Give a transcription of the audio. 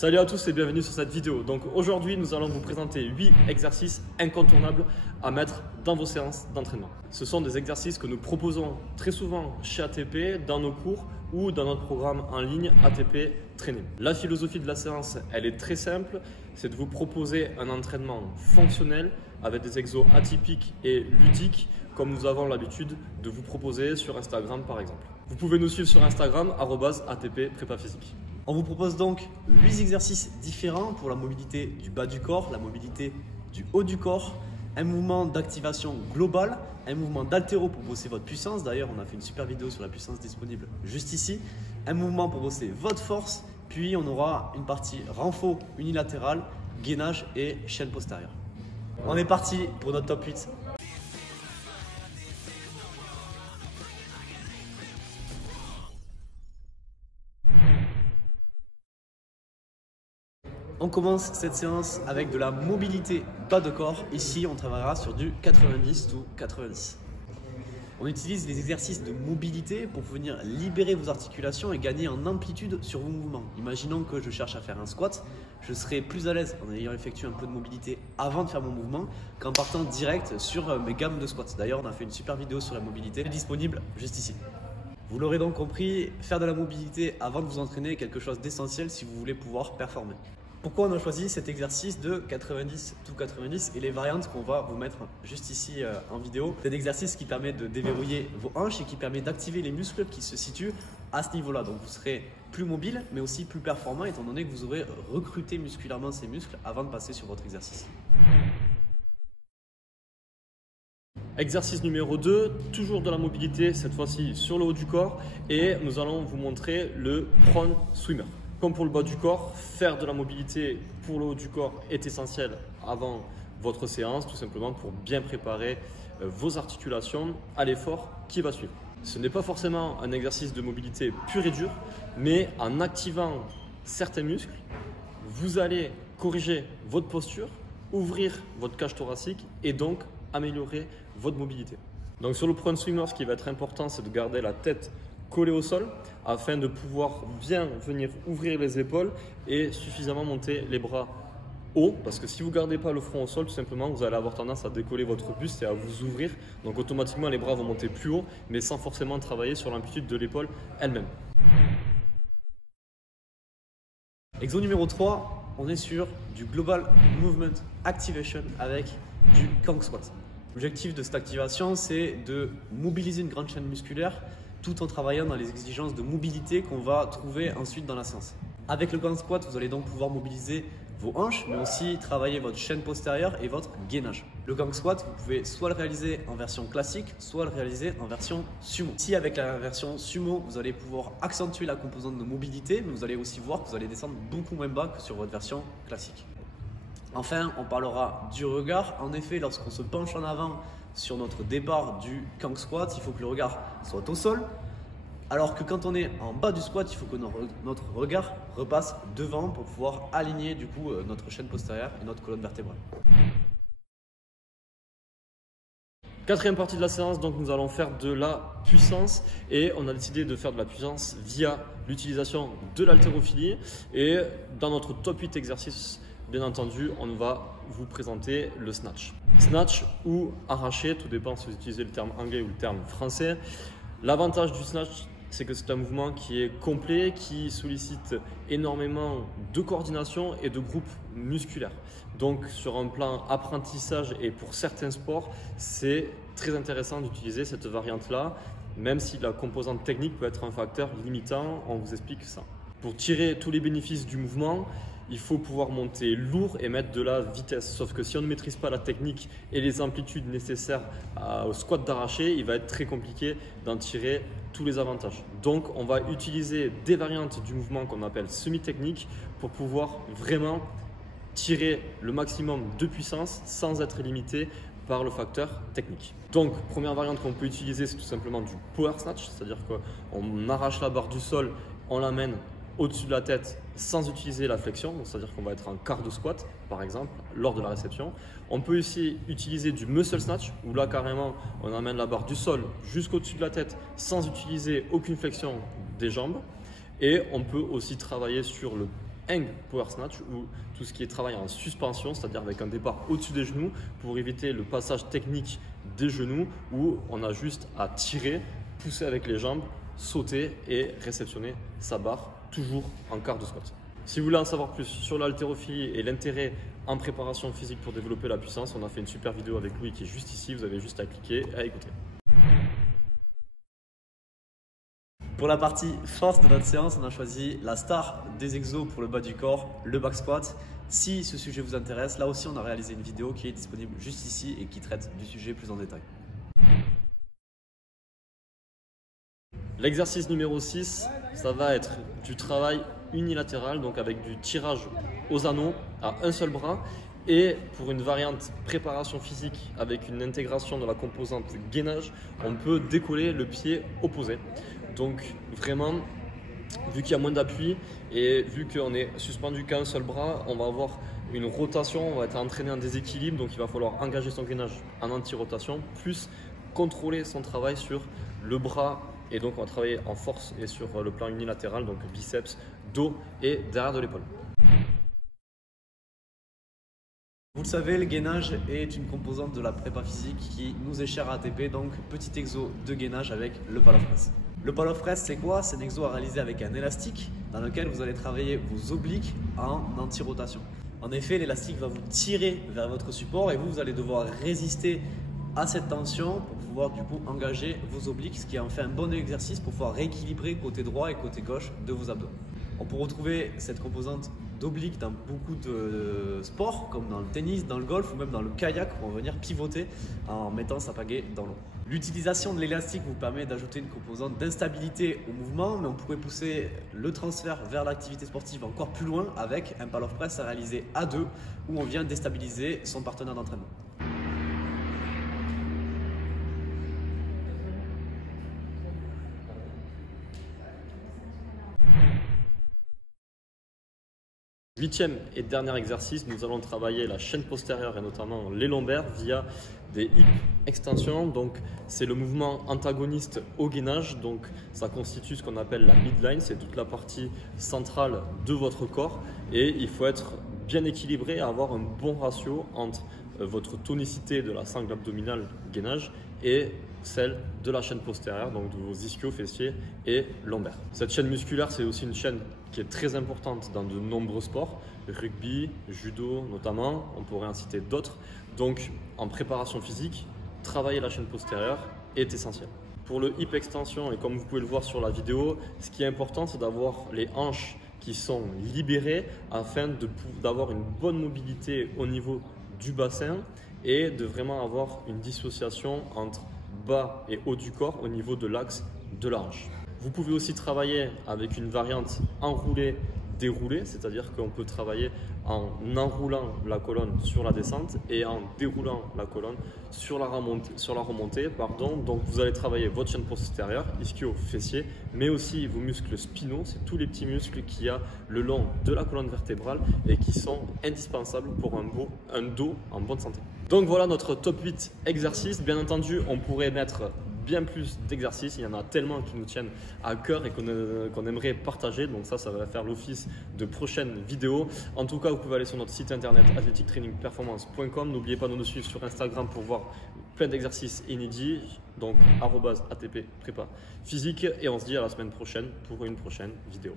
Salut à tous et bienvenue sur cette vidéo. Donc aujourd'hui, nous allons vous présenter 8 exercices incontournables à mettre dans vos séances d'entraînement. Ce sont des exercices que nous proposons très souvent chez ATP, dans nos cours ou dans notre programme en ligne ATP Training. La philosophie de la séance, elle est très simple, c'est de vous proposer un entraînement fonctionnel avec des exos atypiques et ludiques comme nous avons l'habitude de vous proposer sur Instagram par exemple. Vous pouvez nous suivre sur Instagram @ATP Prépa Physique. On vous propose donc 8 exercices différents pour la mobilité du bas du corps, la mobilité du haut du corps, un mouvement d'activation globale, un mouvement d'haltéro pour bosser votre puissance. D'ailleurs, on a fait une super vidéo sur la puissance disponible juste ici. Un mouvement pour bosser votre force, puis on aura une partie renfort unilatéral, gainage et chaîne postérieure. On est parti pour notre top 8. On commence cette séance avec de la mobilité bas de corps. Ici, on travaillera sur du 90-90. On utilise les exercices de mobilité pour venir libérer vos articulations et gagner en amplitude sur vos mouvements. Imaginons que je cherche à faire un squat, je serai plus à l'aise en ayant effectué un peu de mobilité avant de faire mon mouvement qu'en partant direct sur mes gammes de squats. D'ailleurs, on a fait une super vidéo sur la mobilité, elle est disponible juste ici. Vous l'aurez donc compris, faire de la mobilité avant de vous entraîner est quelque chose d'essentiel si vous voulez pouvoir performer. Pourquoi on a choisi cet exercice de 90-90 et les variantes qu'on va vous mettre juste ici en vidéo. C'est un exercice qui permet de déverrouiller vos hanches et qui permet d'activer les muscles qui se situent à ce niveau-là. Donc vous serez plus mobile mais aussi plus performant étant donné que vous aurez recruté musculairement ces muscles avant de passer sur votre exercice. Exercice numéro 2, toujours de la mobilité, cette fois-ci sur le haut du corps et nous allons vous montrer le prone swimmer. Comme pour le bas du corps, faire de la mobilité pour le haut du corps est essentiel avant votre séance, tout simplement pour bien préparer vos articulations à l'effort qui va suivre. Ce n'est pas forcément un exercice de mobilité pur et dur, mais en activant certains muscles, vous allez corriger votre posture, ouvrir votre cage thoracique et donc améliorer votre mobilité. Donc sur le prone swimmer, ce qui va être important, c'est de garder la tête collée au sol afin de pouvoir bien venir ouvrir les épaules et suffisamment monter les bras haut, parce que si vous ne gardez pas le front au sol, tout simplement vous allez avoir tendance à décoller votre buste et à vous ouvrir, donc automatiquement les bras vont monter plus haut mais sans forcément travailler sur l'amplitude de l'épaule elle-même. Exo numéro 3, on est sur du Global Movement Activation avec du Kang Squat. L'objectif de cette activation, c'est de mobiliser une grande chaîne musculaire tout en travaillant dans les exigences de mobilité qu'on va trouver ensuite dans la séance. Avec le Kang Squat, vous allez donc pouvoir mobiliser vos hanches, mais aussi travailler votre chaîne postérieure et votre gainage. Le Kang Squat, vous pouvez soit le réaliser en version classique, soit le réaliser en version sumo. Ici, avec la version sumo, vous allez pouvoir accentuer la composante de mobilité, mais vous allez aussi voir que vous allez descendre beaucoup moins bas que sur votre version classique. Enfin, on parlera du regard. En effet, lorsqu'on se penche en avant sur notre départ du Kang Squat, il faut que le regard soit au sol. Alors que quand on est en bas du squat, il faut que notre regard repasse devant pour pouvoir aligner du coup notre chaîne postérieure et notre colonne vertébrale. Quatrième partie de la séance, donc nous allons faire de la puissance et on a décidé de faire de la puissance via l'utilisation de l'haltérophilie et dans notre top 8 exercices, bien entendu, on va vous présenter le snatch. Snatch ou arraché, tout dépend si vous utilisez le terme anglais ou le terme français. L'avantage du snatch, c'est que c'est un mouvement qui est complet, qui sollicite énormément de coordination et de groupe musculaire. Donc sur un plan apprentissage et pour certains sports, c'est très intéressant d'utiliser cette variante-là, même si la composante technique peut être un facteur limitant, on vous explique ça. Pour tirer tous les bénéfices du mouvement, il faut pouvoir monter lourd et mettre de la vitesse. Sauf que si on ne maîtrise pas la technique et les amplitudes nécessaires au squat d'arraché, il va être très compliqué d'en tirer tous les avantages. Donc on va utiliser des variantes du mouvement qu'on appelle semi-technique pour pouvoir vraiment tirer le maximum de puissance sans être limité par le facteur technique. Donc première variante qu'on peut utiliser, c'est tout simplement du power snatch, c'est-à-dire qu'on arrache la barre du sol, on l'amène au-dessus de la tête sans utiliser la flexion, c'est-à-dire qu'on va être en quart de squat par exemple lors de la réception. On peut aussi utiliser du muscle snatch où là carrément on amène la barre du sol jusqu'au-dessus de la tête sans utiliser aucune flexion des jambes. Et on peut aussi travailler sur le hang power snatch ou tout ce qui est travail en suspension, c'est-à-dire avec un départ au-dessus des genoux pour éviter le passage technique des genoux où on a juste à tirer, pousser avec les jambes, sauter et réceptionner sa barre, toujours en quart de squat. Si vous voulez en savoir plus sur l'haltérophilie et l'intérêt en préparation physique pour développer la puissance, on a fait une super vidéo avec Louis qui est juste ici, vous avez juste à cliquer et à écouter. Pour la partie force de notre séance, on a choisi la star des exos pour le bas du corps, le back squat. Si ce sujet vous intéresse, là aussi on a réalisé une vidéo qui est disponible juste ici et qui traite du sujet plus en détail. L'exercice numéro 6, ça va être du travail unilatéral, donc avec du tirage aux anneaux à un seul bras. Et pour une variante préparation physique avec une intégration de la composante gainage, on peut décoller le pied opposé. Donc vraiment, vu qu'il y a moins d'appui et vu qu'on est suspendu qu'à un seul bras, on va avoir une rotation, on va être entraîné en déséquilibre, donc il va falloir engager son gainage en anti-rotation, plus contrôler son travail sur le bras. Et donc on va travailler en force et sur le plan unilatéral, donc biceps, dos et derrière de l'épaule. Vous le savez, le gainage est une composante de la prépa physique qui nous est chère à ATP, donc petit exo de gainage avec le pal of press. Le pal of press, c'est quoi? C'est un exo à réaliser avec un élastique dans lequel vous allez travailler vos obliques en anti-rotation. En effet, l'élastique va vous tirer vers votre support et vous allez devoir résister à cette tension pour pouvoir du coup engager vos obliques, ce qui en fait un bon exercice pour pouvoir rééquilibrer côté droit et côté gauche de vos abdos. On peut retrouver cette composante d'oblique dans beaucoup de sports, comme dans le tennis, dans le golf ou même dans le kayak, où on va venir pivoter en mettant sa pagaie dans l'eau. L'utilisation de l'élastique vous permet d'ajouter une composante d'instabilité au mouvement, mais on pourrait pousser le transfert vers l'activité sportive encore plus loin avec un pal of press à réaliser à deux, où on vient déstabiliser son partenaire d'entraînement. Huitième et dernier exercice, nous allons travailler la chaîne postérieure et notamment les lombaires via des hip extensions. Donc c'est le mouvement antagoniste au gainage, donc ça constitue ce qu'on appelle la midline, c'est toute la partie centrale de votre corps et il faut être bien équilibré et avoir un bon ratio entre votre tonicité de la sangle abdominale gainage et celle de la chaîne postérieure, donc de vos ischio-fessiers et lombaires. Cette chaîne musculaire, c'est aussi une chaîne qui est très importante dans de nombreux sports, rugby, judo notamment, on pourrait en citer d'autres. Donc en préparation physique, travailler la chaîne postérieure est essentiel. Pour le hip extension, et comme vous pouvez le voir sur la vidéo, ce qui est important, c'est d'avoir les hanches qui sont libérées afin d'avoir une bonne mobilité au niveau du bassin et de vraiment avoir une dissociation entre bas et haut du corps au niveau de l'axe de la hanche. Vous pouvez aussi travailler avec une variante enroulée-déroulée, c'est-à-dire qu'on peut travailler en enroulant la colonne sur la descente et en déroulant la colonne sur la remontée. Donc vous allez travailler votre chaîne postérieure, ischio-fessier, mais aussi vos muscles spinaux, c'est tous les petits muscles qu'il y a le long de la colonne vertébrale et qui sont indispensables pour un dos en bonne santé. Donc voilà notre top 8 exercices. Bien entendu, on pourrait mettre bien plus d'exercices, il y en a tellement qui nous tiennent à cœur et qu'on aimerait partager, donc ça va faire l'office de prochaines vidéos. En tout cas, vous pouvez aller sur notre site internet athletictrainingperformance.com. N'oubliez pas de nous suivre sur Instagram pour voir plein d'exercices inédits, donc @ATP prépa physique, et on se dit à la semaine prochaine pour une prochaine vidéo.